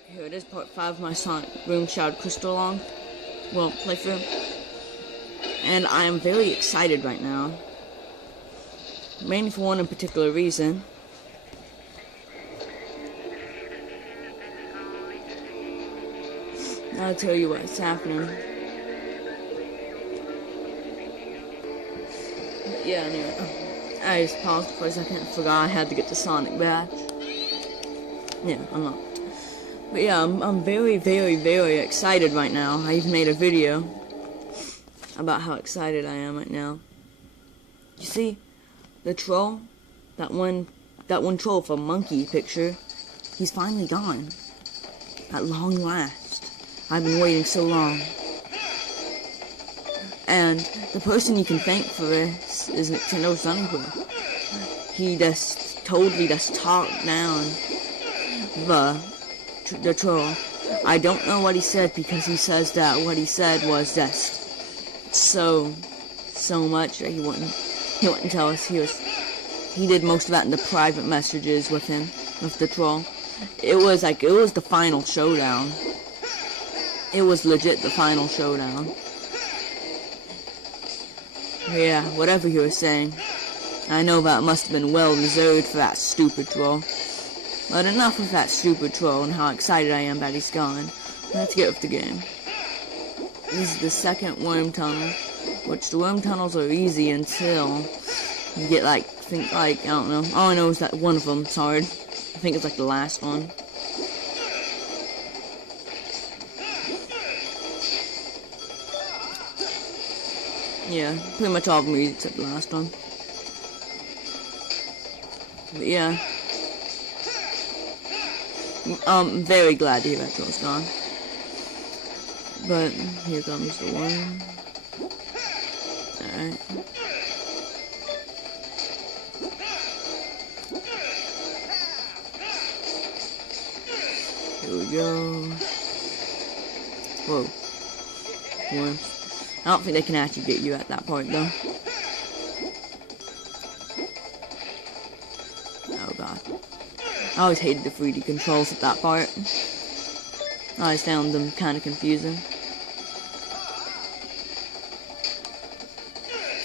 Alright, here it is, part 5 of my Sonic Room Shroud Crystal playthrough. And I am very excited right now. Mainly for one in particular reason. I'll tell you what's happening. But yeah, anyway. I just paused for a second and forgot I had to get the Sonic badge. Yeah, I'm not. But yeah, I'm very, very, very excited right now. I even made a video about how excited I am right now. You see, the troll, that one troll from Monkey picture, he's finally gone. At long last. I've been waiting so long. And the person you can thank for this is Nintendo Sunnyboy. He just totally talked down the troll. I don't know what he said, because he says that what he said was just so much that he wouldn't tell us. He did most of that in the private messages with him, with the troll. It was the final showdown. It was legit the final showdown. Yeah, whatever he was saying, I know that must have been well deserved for that stupid troll. But enough of that stupid troll and how excited I am that he's gone. Let's get with the game. This is the second worm tunnel, which the worm tunnels are easy until you get I don't know. All I know is that one of them's hard. I think it's like the last one. Yeah, pretty much all of them are easy except the last one. But yeah. I'm very glad to hear that troll's gone. But here comes the worm. Alright. Here we go. Whoa. Worms. I don't think they can actually get you at that part though. Oh god. I always hated the 3D controls at that part. I always found them kind of confusing.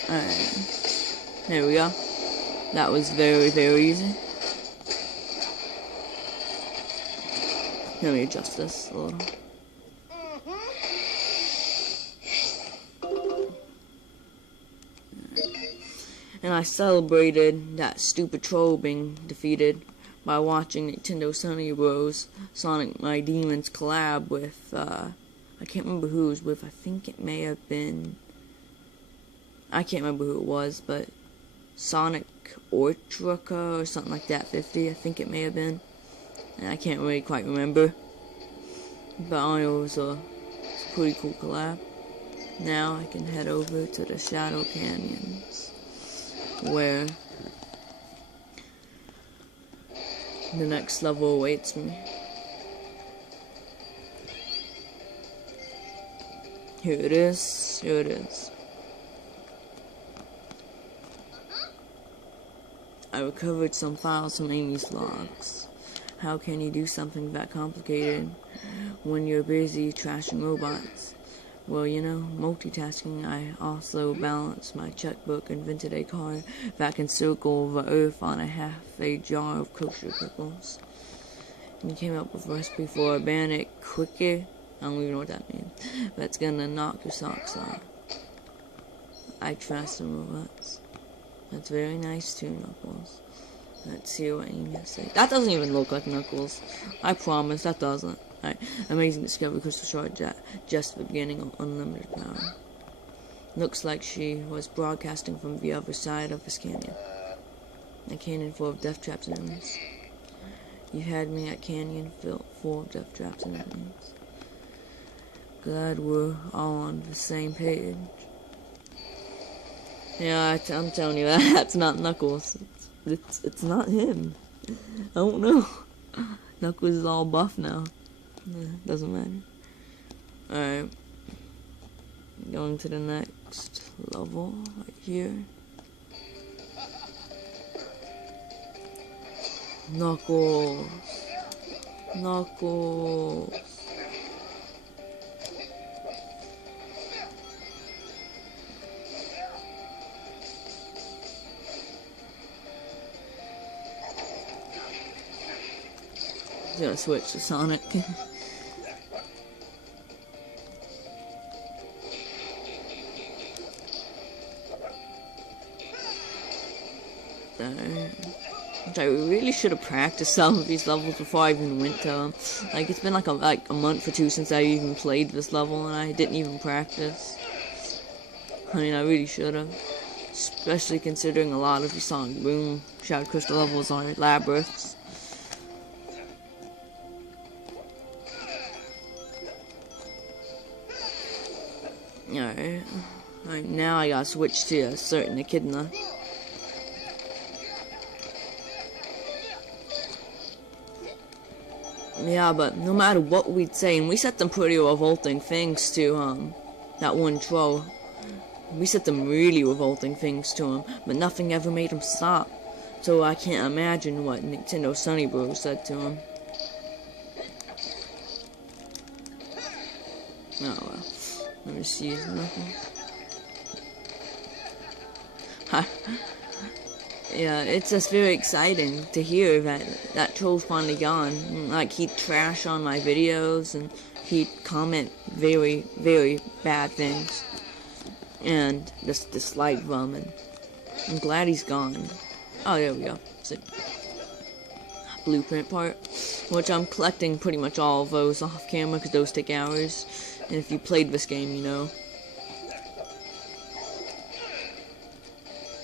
Alright. There we go. That was very, very easy. Let me adjust this a little. And I celebrated that stupid troll being defeated by watching Nintendo Sunny Bros. Sonic My Demons collab with, I can't remember who it was with. I think it may have been, I can't remember who it was, but Sonic Ortrica or something like that, 50, I think it may have been. And I can't really quite remember. But I know it was a pretty cool collab. Now I can head over to the Shadow Canyons, where the next level awaits me. Here it is. Here it is. I recovered some files from Amy's logs. How can you do something that complicated when you're busy trashing robots? Well, you know, multitasking. I also balanced my checkbook, invented a car that can circle the earth on a jar of kosher pickles, and came up with a recipe for a bandit quickie. I don't even know what that means. That's gonna knock your socks off. I trust the robots. That's very nice too, Knuckles. Let's see what Amy has to say. That doesn't even look like Knuckles. I promise, that doesn't. Alright, amazing discovery, crystal shard, just the beginning of unlimited power. Looks like she was broadcasting from the other side of this canyon. A canyon full of death traps and enemies. You had me at canyon full of death traps and enemies. Glad we're all on the same page. Yeah, I'm telling you, that's not Knuckles. It's not him. I don't know. Knuckles is all buff now. Doesn't matter. Alright. Going to the next level right here. Knuckles. Knuckles. I'm gonna switch to Sonic. Which I really should have practiced some of these levels before I even went to them. Like, it's been like a month or two since I even played this level, and I didn't even practice. I mean, I really should have. Especially considering a lot of the Sonic Boom Shadow Crystal levels are labyrinths. Alright, now I gotta switch to a certain echidna. Yeah, but no matter what we'd say, and we said some pretty revolting things to that one troll. We said some really revolting things to him, but nothing ever made him stop. So I can't imagine what Nintendo Sunny Bros said to him. Oh well. Let me see. Nothing. Yeah, it's just very exciting to hear that troll's finally gone. Like, he'd trash on my videos, and he'd comment very, very bad things. And just dislike them, and I'm glad he's gone. Oh, there we go. See? Blueprint part, which I'm collecting pretty much all of those off camera, because those take hours. And if you played this game, you know.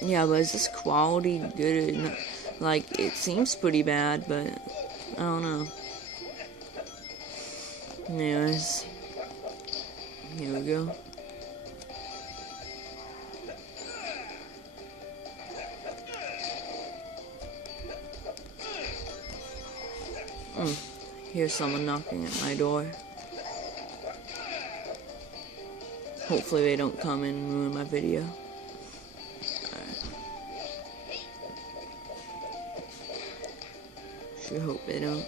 Yeah, but is this quality good? Like, it seems pretty bad, but I don't know. Anyways, here we go. Here's someone knocking at my door. Hopefully they don't come in and ruin my video. Sure hope they don't.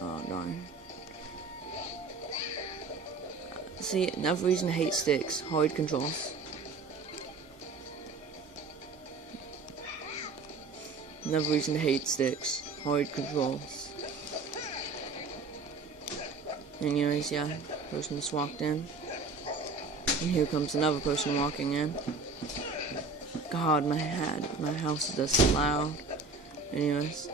Oh darn. See, another reason to hate sticks. Hard controls. Another reason to hate sticks. Hard controls. Anyways, yeah, person just walked in. And here comes another person walking in. God, my house is just loud. Anyways.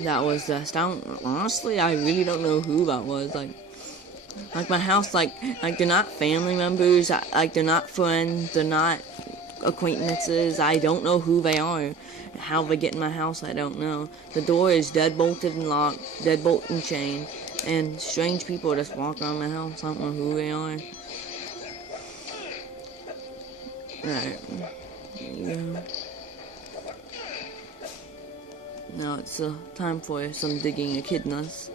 That was just, honestly, I really don't know who that was. Like my house, like they're not family members, like they're not friends, they're not acquaintances. I don't know who they are. How they get in my house, I don't know. The door is deadbolted and locked, deadbolt and chained, and strange people just walk around my house. I don't know who they are. Alright, there you go. Now it's time for some digging echidnas.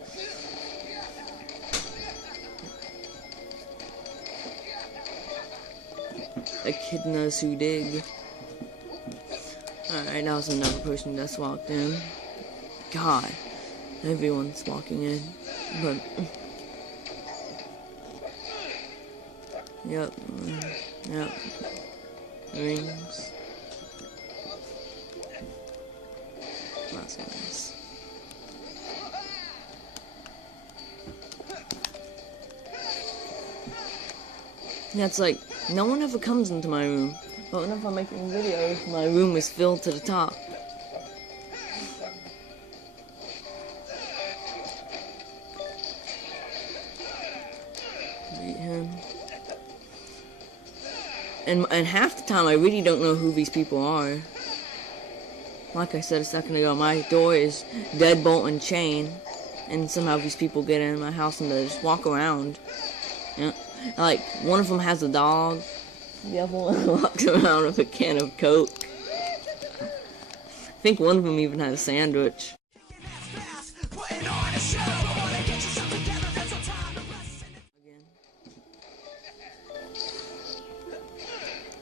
Echidnas who dig. Alright, that was another person that's walked in. God, everyone's walking in. But yep. Rings. That's nice. Yeah, it's like, no one ever comes into my room. But whenever I'm making videos, my room is filled to the top. Beat him. And half the time, I really don't know who these people are. Like I said a second ago, my door is deadbolt and chain, and somehow these people get in my house and they just walk around. Yeah. Like, one of them has a dog, the other one walks around with a can of Coke. I think one of them even had a sandwich.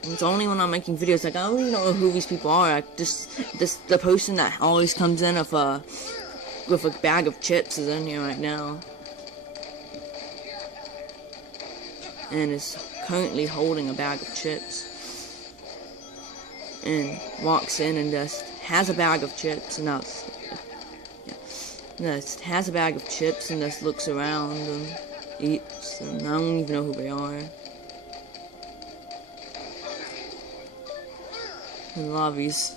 It's only when I'm making videos, like, I don't even know who these people are. Like, the person that always comes in with a bag of chips is in here right now. And is currently holding a bag of chips. And walks in and just has a bag of chips, and now just has a bag of chips and just looks around and eats, and I don't even know who they are. And a lot of these,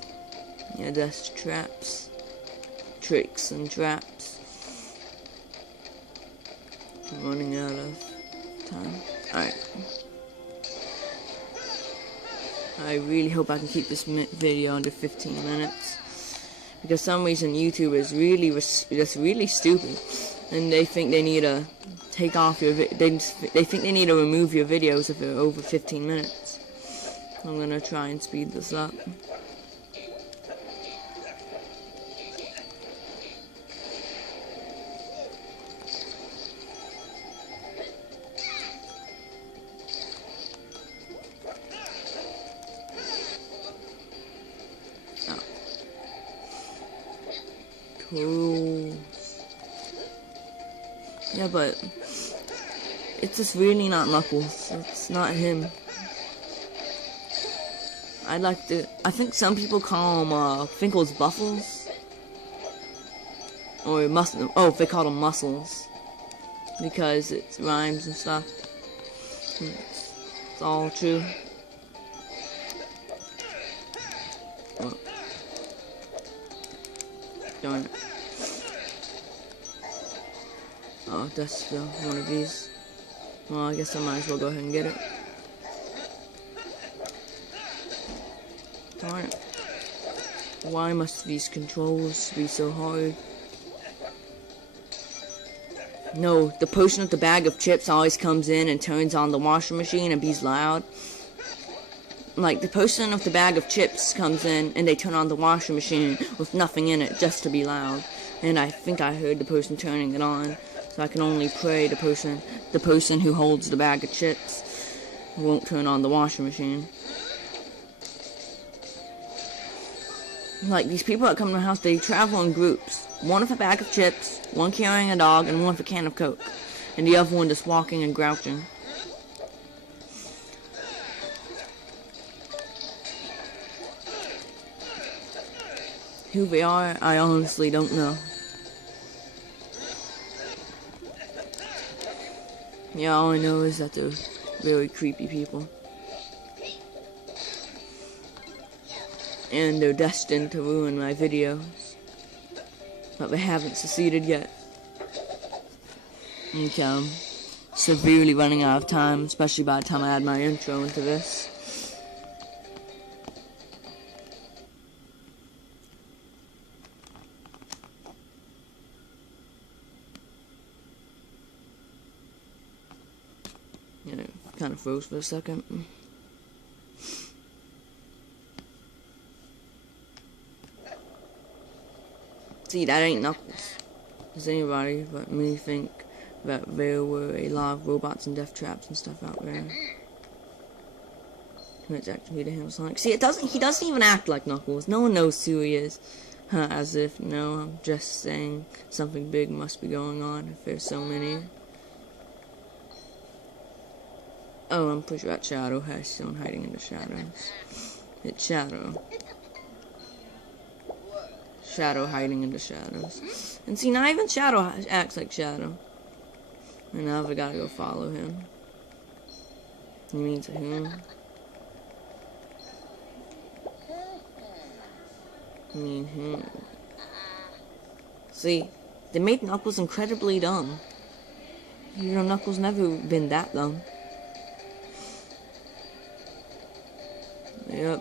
just traps, tricks and traps. I'm running out of time. Alright. I really hope I can keep this video under 15 minutes. Because for some reason YouTube is just really stupid. And they think they need to take off your they think they need to remove your videos if they're over 15 minutes. I'm gonna try and speed this up. Cool. Yeah, but it's just really not Knuckles. It's not him. I think some people call him Finkel's Buffles. Or they call them Muscles. Because it rhymes and stuff. It's all true. Oh. Darn it. Oh, that's still one of these. Well, I guess I might as well go ahead and get it. Darn it. Why must these controls be so hard? No, the person with the bag of chips always comes in and turns on the washing machine and be's loud. Like, the person with the bag of chips comes in and they turn on the washing machine with nothing in it just to be loud. And I think I heard the person turning it on. So I can only pray the person who holds the bag of chips won't turn on the washing machine. Like, these people that come to my house, they travel in groups. One with a bag of chips, one carrying a dog, and one with a can of Coke. And the other one just walking and grouching. Who they are, I honestly don't know. Yeah, all I know is that they're very creepy people. And they're destined to ruin my videos. But they haven't succeeded yet. Okay, I'm severely running out of time, especially by the time I add my intro into this. Yeah, kind of froze for a second. See, that ain't Knuckles. Does anybody but me think that there were a lot of robots and death traps and stuff out there? It's actually to him, Sonic. See, he doesn't even act like Knuckles. No one knows who he is. As if, no, I'm just saying something big must be going on if there's so many. Oh, I'm pretty sure that's Shadow. I see someone hiding in the shadows. It's Shadow. Shadow hiding in the shadows. And see, not even Shadow acts like Shadow. And now I gotta go follow him. You mean to him? I mean him. See, they made Knuckles incredibly dumb. You know, Knuckles never been that dumb. Yep.